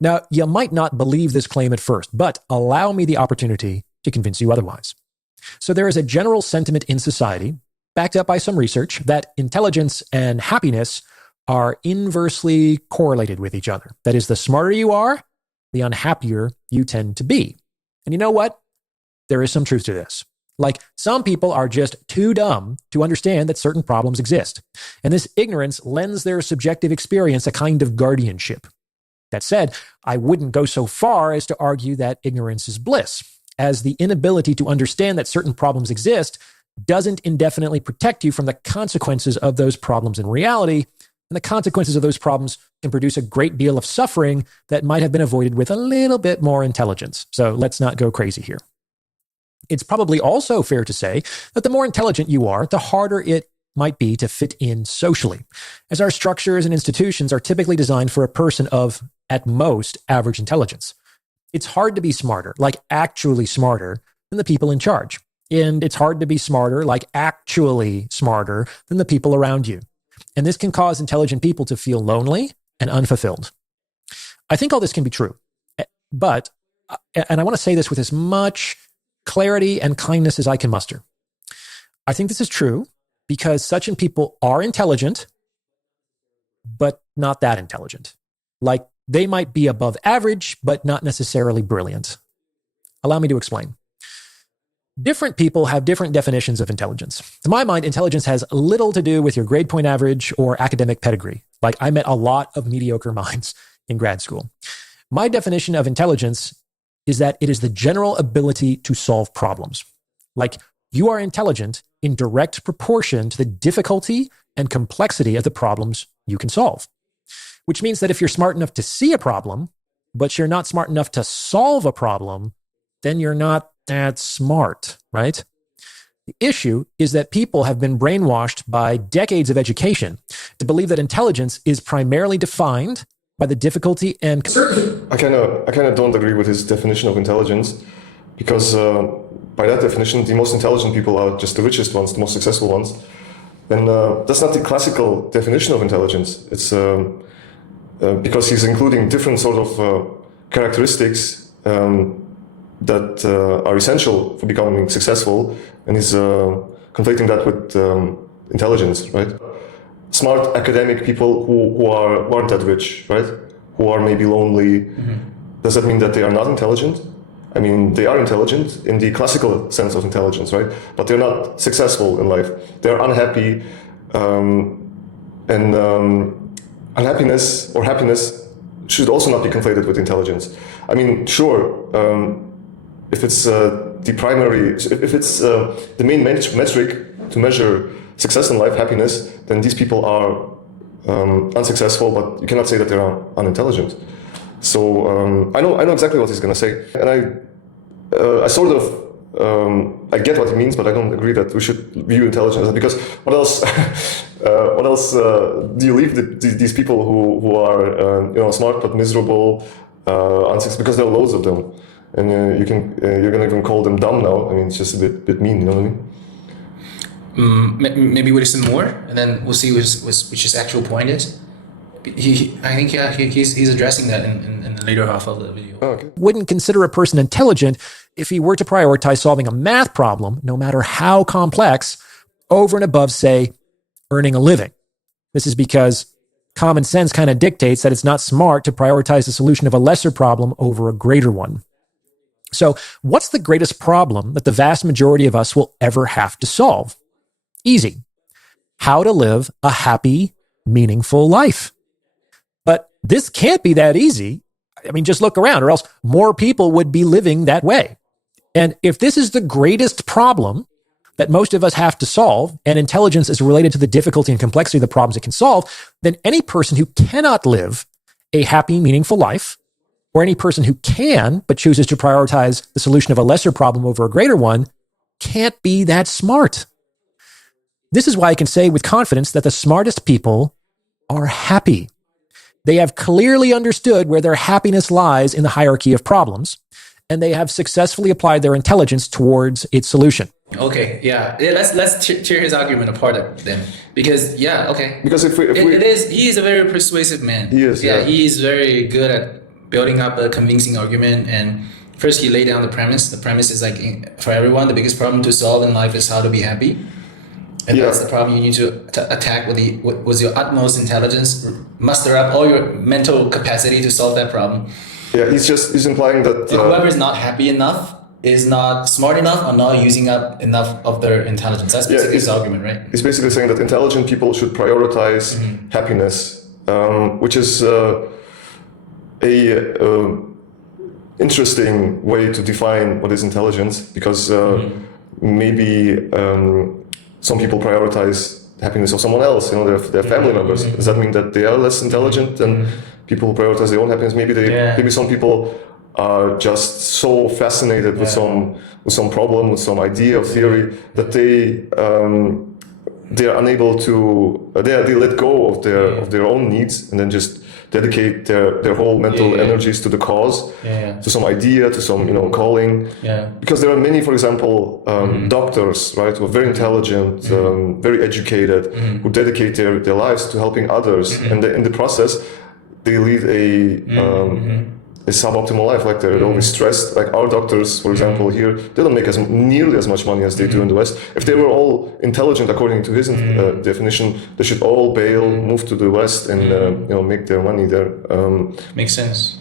Now, you might not believe this claim at first, but allow me the opportunity to convince you otherwise. So there is a general sentiment in society, backed up by some research, that intelligence and happiness are inversely correlated with each other. That is, the smarter you are, the unhappier you tend to be. And you know what? There is some truth to this. Like, some people are just too dumb to understand that certain problems exist. And this ignorance lends their subjective experience a kind of guardianship. That said, I wouldn't go so far as to argue that ignorance is bliss, as the inability to understand that certain problems exist doesn't indefinitely protect you from the consequences of those problems in reality, and the consequences of those problems can produce a great deal of suffering that might have been avoided with a little bit more intelligence. So let's not go crazy here. It's probably also fair to say that the more intelligent you are, the harder it might be to fit in socially, as our structures and institutions are typically designed for a person of, at most, average intelligence. It's hard to be smarter, like actually smarter, than the people in charge. And it's hard to be smarter, like actually smarter, than the people around you. And this can cause intelligent people to feel lonely and unfulfilled. I think all this can be true, but, and I want to say this with as much clarity and kindness as I can muster, I think this is true because such people are intelligent, but not that intelligent. Like, they might be above average, but not necessarily brilliant. Allow me to explain. Different people have different definitions of intelligence. To my mind, intelligence has little to do with your grade point average or academic pedigree. Like, I met a lot of mediocre minds in grad school. My definition of intelligence is that it is the general ability to solve problems. Like, you are intelligent in direct proportion to the difficulty and complexity of the problems you can solve. Which means that if you're smart enough to see a problem, but you're not smart enough to solve a problem, then you're not that smart, right? The issue is that people have been brainwashed by decades of education to believe that intelligence is primarily defined by the difficulty and... I kind of don't agree with his definition of intelligence, because by that definition, the most intelligent people are just the richest ones, the most successful ones. And that's not the classical definition of intelligence. It's because he's including different sort of characteristics that are essential for becoming successful, and he's conflating that with intelligence, right? Smart academic people who aren't that rich, right? Who are maybe lonely. Mm-hmm. Does that mean that they are not intelligent? I mean, they are intelligent in the classical sense of intelligence, right? But they're not successful in life. They're unhappy, and unhappiness or happiness should also not be conflated with intelligence. I mean, sure, if it's the primary, if it's the main metric to measure success in life, happiness, then these people are unsuccessful, but you cannot say that they're unintelligent. So I know exactly what he's going to say, and I sort of I get what he means, but I don't agree that we should view intelligence, because what else do you leave these people who are smart but miserable, unsuccessful, because there are loads of them, and you're gonna even call them dumb now. I mean, it's just a bit mean, you know what I mean? Maybe with some more, and then we'll see which his actual point is. I think he's addressing that in the later half of the video. Oh, okay. Wouldn't consider a person intelligent if he were to prioritize solving a math problem, no matter how complex, over and above, say, earning a living. This is because common sense kind of dictates that it's not smart to prioritize the solution of a lesser problem over a greater one. So, what's the greatest problem that the vast majority of us will ever have to solve? Easy. How to live a happy, meaningful life. But this can't be that easy. I mean, just look around, or else more people would be living that way. And if this is the greatest problem that most of us have to solve, and intelligence is related to the difficulty and complexity of the problems it can solve, then any person who cannot live a happy, meaningful life, or any person who can, but chooses to prioritize the solution of a lesser problem over a greater one, can't be that smart. This is why I can say with confidence that the smartest people are happy. They have clearly understood where their happiness lies in the hierarchy of problems, and they have successfully applied their intelligence towards its solution. Okay, yeah. Let's tear his argument apart then, because because if we he is a very persuasive man. He is, yeah. He is very good at building up a convincing argument. And first he laid down the premise. The premise is like, for everyone, the biggest problem to solve in life is how to be happy. And that's the problem you need to attack with your utmost intelligence, muster up all your mental capacity to solve that problem. Yeah, he's implying that whoever is not happy enough is not smart enough or not using up enough of their intelligence. That's basically his argument, right? He's basically saying that intelligent people should prioritize happiness, which is a interesting way to define what is intelligence, because maybe some people prioritize happiness of someone else, their family members. Does that mean that they are less intelligent than people who prioritize their own happiness? Maybe some people are just so fascinated with some problem, with some idea or theory, that they are unable to they let go of their own needs and then just dedicate their whole mental energies to the cause, to some idea, to some calling. Because there are many, for example, doctors, right, who are very intelligent, very educated, who dedicate their lives to helping others, and in the process they lead a suboptimal life. Like they're always stressed. Like our doctors, for example, here, they don't make nearly as much money as they do in the West. If they were all intelligent according to his definition, they should all bail, move to the West, and make their money there. Makes sense.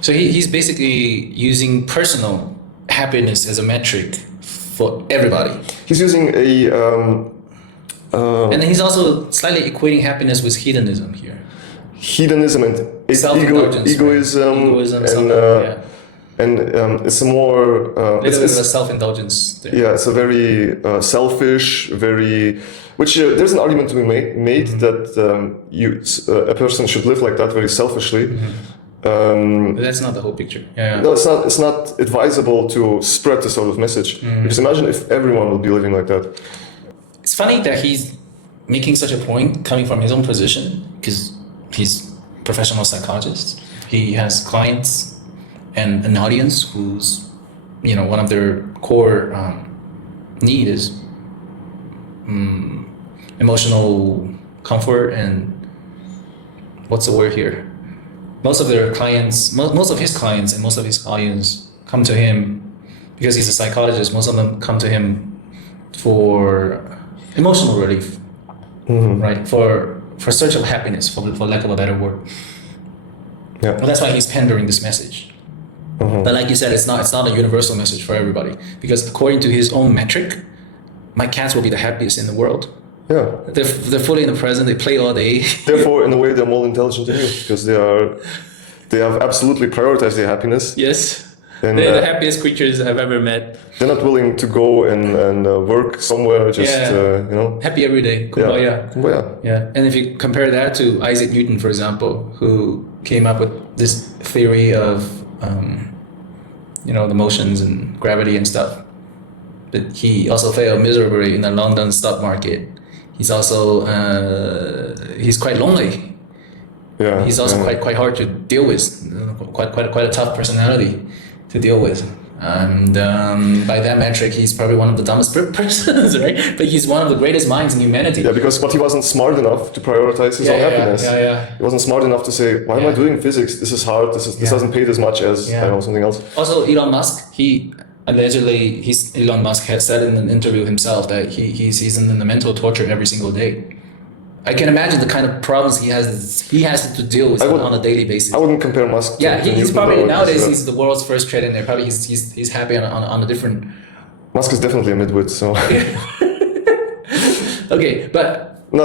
So he's basically using personal happiness as a metric for everybody. He's using and then he's also slightly equating happiness with hedonism here. Hedonism and egoism, and it's a more little bit of a self-indulgence there. Yeah, it's a very selfish, which there's an argument to be made that a person should live like that, very selfishly. But that's not the whole picture. No, it's not advisable to spread this sort of message. Because imagine if everyone would be living like that. It's funny that he's making such a point coming from his own position, because he's a professional psychologist. He has clients and an audience who's, one of their core need is emotional comfort and what's the word here? Most of their clients, most of his clients and most of his audience come to him because he's a psychologist. Most of them come to him for emotional relief, right? For search of happiness, for lack of a better word. Yeah. Well, that's why he's pandering this message. But like you said, it's not a universal message for everybody, because according to his own metric, my cats will be the happiest in the world. Yeah. They're fully in the present. They play all day. Therefore, in a way, they're more intelligent than you, because they have absolutely prioritized their happiness. Yes. And, they're the happiest creatures I've ever met. They're not willing to go and work somewhere, just happy every day. Kumbaya. Kumbaya. Yeah. And if you compare that to Isaac Newton, for example, who came up with this theory of the motions and gravity and stuff, but he also failed miserably in the London stock market. He's also he's quite lonely. Yeah. He's also quite hard to deal with. Quite a tough personality to deal with. And by that metric, he's probably one of the dumbest persons, right? But he's one of the greatest minds in humanity. Yeah, but he wasn't smart enough to prioritize his own happiness. He wasn't smart enough to say, why am I doing physics? This is hard. This doesn't pay as much as something else. Also, Elon Musk, Elon Musk has said in an interview himself that he's in the mental torture every single day. I can imagine the kind of problems he has to deal with on a daily basis. I wouldn't compare Musk to he's probably nowadays he's the world's first trillionaire. Probably he's happy on a different. Musk is definitely a midwit, so. Okay, but no,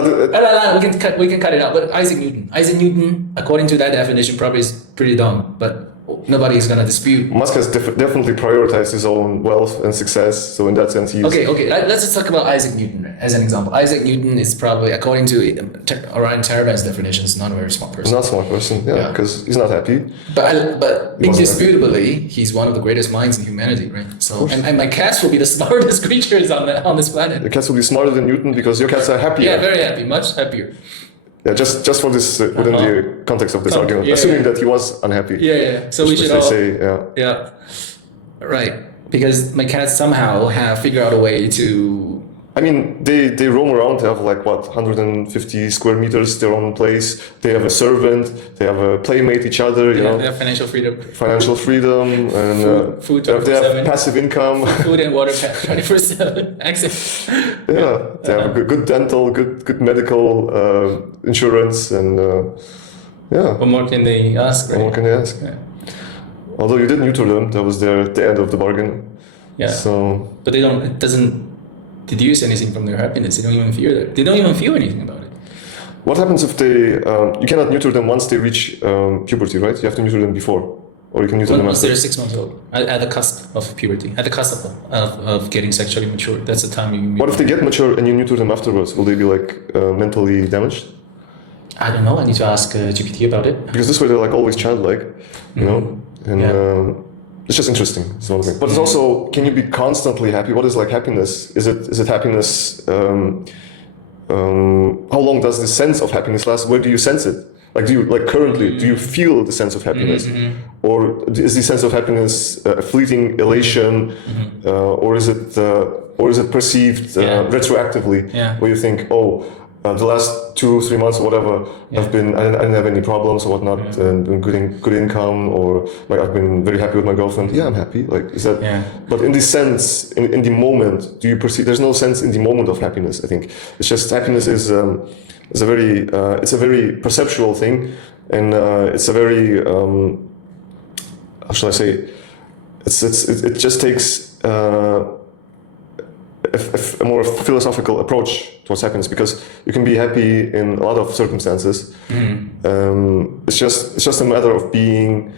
we can cut it out. But Isaac Newton, according to that definition, probably is pretty dumb. But nobody is gonna dispute. Musk has definitely prioritized his own wealth and success. So in that sense, he's okay. Let's just talk about Isaac Newton as an example. Isaac Newton is probably, according to Orion Taraban's definition, is not a very smart person. Not a smart person, because he's not happy. But indisputably, he's one of the greatest minds in humanity, right? So and my cats will be the smartest creatures on this planet. The cats will be smarter than Newton because your cats are happier. Yeah, very happy, much happier. Yeah, just for this within the context of this argument, assuming that he was unhappy. Yeah. So we should all say, right, because my cats somehow have figured out a way to I mean, they roam around. They have like what 150 square meters, their own place. They have a servant. They have a playmate each other. You know, They have financial freedom. Financial freedom and Food they have 24/7. passive income. Food and water 24/7 access. Yeah, they have a good dental, good medical insurance, and yeah. What more can they ask? Right? What can they ask? Yeah. Although you did neuter them, that was the end of the bargain. Yeah. So, but they don't. It doesn't deduce anything from their happiness. They don't even fear that. They don't even feel anything about it. what happens if they? You cannot neuter them once they reach puberty, right? You have to neuter them before, or you can neuter them Once after. they're 6 months old, at the cusp of puberty, at the cusp of getting sexually mature. That's the time you. What if they get mature and you neuter them afterwards? Will they be like mentally damaged? I don't know. I need to ask GPT about it. Because this way they're like always childlike, you know, and it's just interesting. It's one thing. But it's also, can you be constantly happy? What is like happiness? Is it happiness? How long does the sense of happiness last? Where do you sense it? Like, do you like currently? Do you feel the sense of happiness, or is the sense of happiness a fleeting elation, or is it perceived retroactively? Yeah. Where you think, oh. The last 2-3 months or whatever, I didn't have any problems or whatnot, and good income, or like I've been very happy with my girlfriend. Yeah, I'm happy. Like, is that? Yeah. But in this sense, in the moment, do you perceive? There's no sense in the moment of happiness. I think it's just happiness is a very perceptual thing, and it's a very how shall I say? It just takes. A more philosophical approach towards happiness, because you can be happy in a lot of circumstances. It's just a matter of being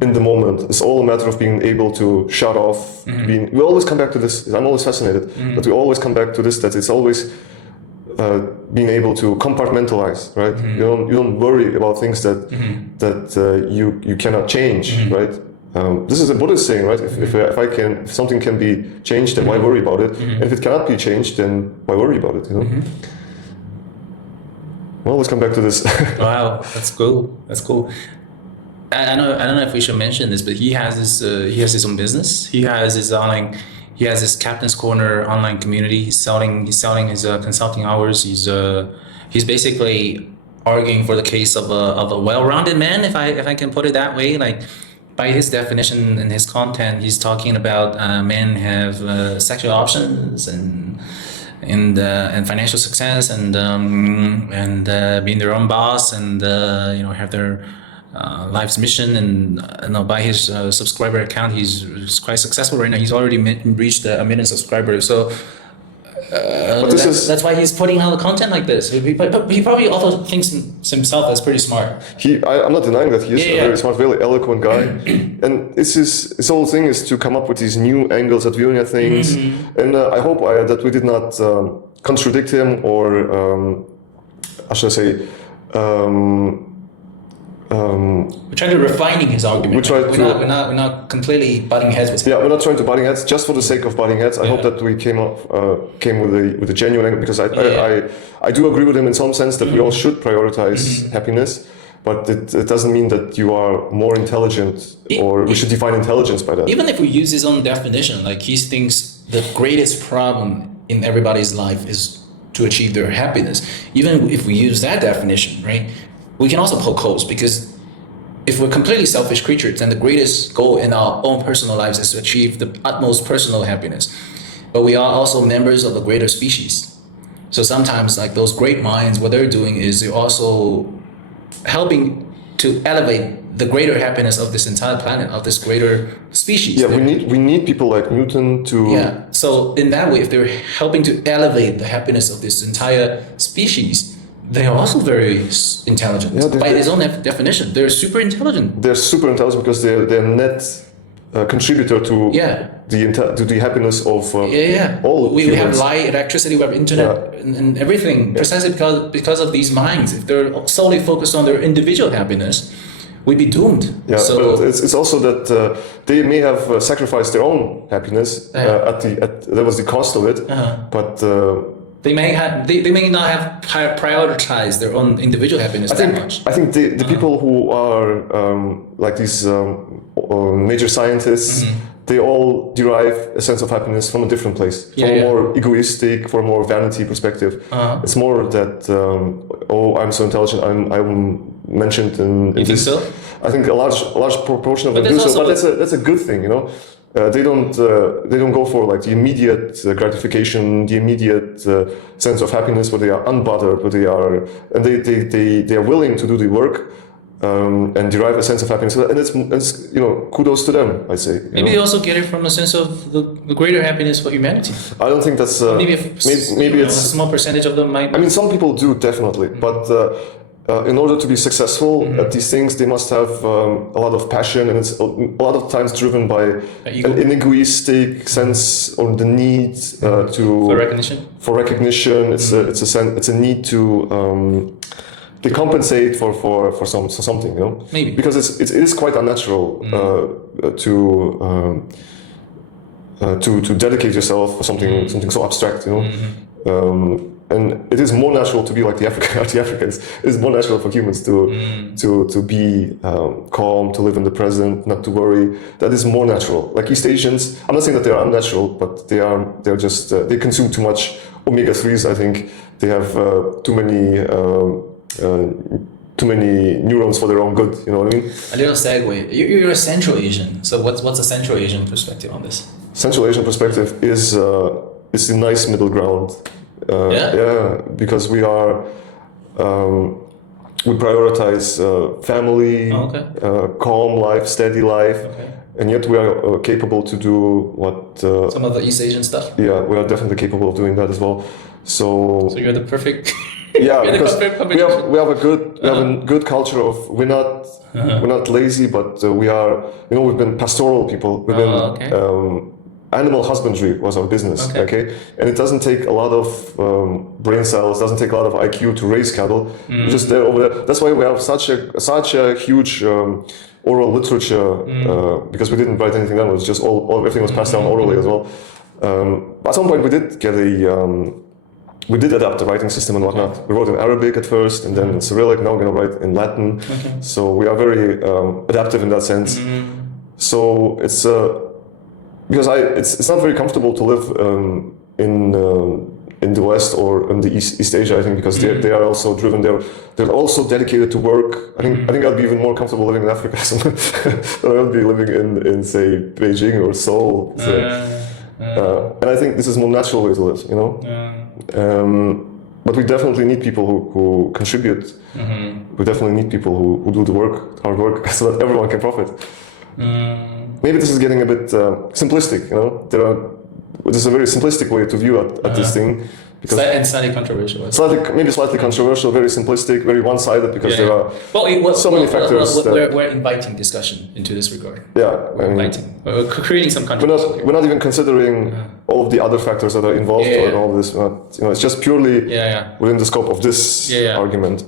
in the moment. It's all a matter of being able to shut off. We always come back to this. I'm always fascinated, but we always come back to this. That it's always being able to compartmentalize, right? You don't worry about things that you cannot change, right? This is a Buddhist saying, right? If something can be changed, then why worry about it? And if it cannot be changed, then why worry about it? You know. Well, let's come back to this. Wow, that's cool. That's cool. I don't know if we should mention this, but he has his own business. He has his Captain's Corner online community. He's selling his consulting hours. He's basically arguing for the case of a well-rounded man, if I can put it that way. Like, by his definition and his content, he's talking about men have sexual options and financial success and being their own boss and have their life's mission. And by his subscriber account, he's quite successful right now. He's already reached 1 million subscribers. So. That's why he's putting out content like this. He probably also thinks himself as pretty smart. I'm not denying that he is a very smart, very eloquent guy. And his whole thing is to come up with these new angles at viewing at things. And I hope that we did not contradict him, or how should I say? We're trying to refining his argument. We're not completely butting heads with him. Yeah, we're not trying to butting heads just for the sake of butting heads. I hope that we came with a genuine angle, because I do agree with him in some sense that we all should prioritize happiness, but it doesn't mean that you are more intelligent, or we should define intelligence by that. Even if we use his own definition, like he thinks the greatest problem in everybody's life is to achieve their happiness. Even if we use that definition, right? We can also poke holes, because if we're completely selfish creatures, then the greatest goal in our own personal lives is to achieve the utmost personal happiness. But we are also members of a greater species. So sometimes, like, those great minds, what they're doing is they're also helping to elevate the greater happiness of this entire planet, of this greater species. Yeah, we need people like Newton to... Yeah, so in that way, if they're helping to elevate the happiness of this entire species, they are also very intelligent. Yeah, by his own definition, they're super intelligent. They're super intelligent because they're net contributor to the happiness of all. We have light, electricity, we have internet, and everything precisely because of these minds. If they're solely focused on their individual happiness, we'd be doomed. Yeah, so, but it's also that they may have sacrificed their own happiness that was the cost of it, but. They may not have prioritized their own individual happiness much. I think the people who are like these major scientists, they all derive a sense of happiness from a different place, from a more egoistic, from a more vanity perspective. It's more that I'm so intelligent. I'm mentioned in You think this. so? I think a large proportion of them do so, but that's a good thing, you know. They don't go for like the immediate gratification, the immediate sense of happiness, where they are unbothered, where they are willing to do the work. And derive a sense of happiness, and it's kudos to them, I say. Maybe they also get it from a sense of the greater happiness for humanity. I don't think that's maybe it's a small percentage of them might. I mean, some people do definitely, but in order to be successful at these things, they must have a lot of passion, and it's a lot of times driven by an egoistic sense or the need for recognition. For recognition, it's a need to. They compensate for something, you know. Maybe because it is quite unnatural to dedicate yourself for something so abstract, you know. And it is more natural to be like the Africans. It is more natural for humans to be calm, to live in the present, not to worry. That is more natural. Like East Asians, I'm not saying that they are unnatural, but they're just they consume too much omega-3s. I think they have too many neurons for their own good. You know what I mean? A little segue. You're a Central Asian. So what's a Central Asian perspective on this? Central Asian perspective is a nice middle ground. Because we are we prioritize family, calm life, steady life, and yet we are capable to do what some of the East Asian stuff. Yeah, we are definitely capable of doing that as well. So you're the perfect. Yeah, because we have a good culture of we're not lazy, but we are, you know, we've been pastoral people. We've been animal husbandry was our business, okay? And it doesn't take a lot of brain cells, doesn't take a lot of IQ to raise cattle. We're just there over there. That's why we have such a huge oral literature, because we didn't write anything down. It was just everything was passed down orally as well. At some point we did get we did adapt the writing system and whatnot. We wrote in Arabic at first, and then in Cyrillic. Now we're going to write in Latin. So we are very adaptive in that sense. So it's because it's not very comfortable to live in the West or in the East Asia. I think because they are also driven. They're also dedicated to work. I think I'd be even more comfortable living in Africa than I would be living in say Beijing or Seoul. And I think this is a more natural way to live. You know. But we definitely need people who contribute. We definitely need people who do the work, hard work, so that everyone can profit. Maybe this is getting a bit simplistic, you know. This is a very simplistic way to view at this thing. And slightly controversial. Slightly controversial, very simplistic, very one-sided, because there are so many factors. We're inviting discussion into this regard. Yeah, we're creating some controversy. We're not even considering all of the other factors that are involved in all this. You know, it's just purely within the scope of this argument.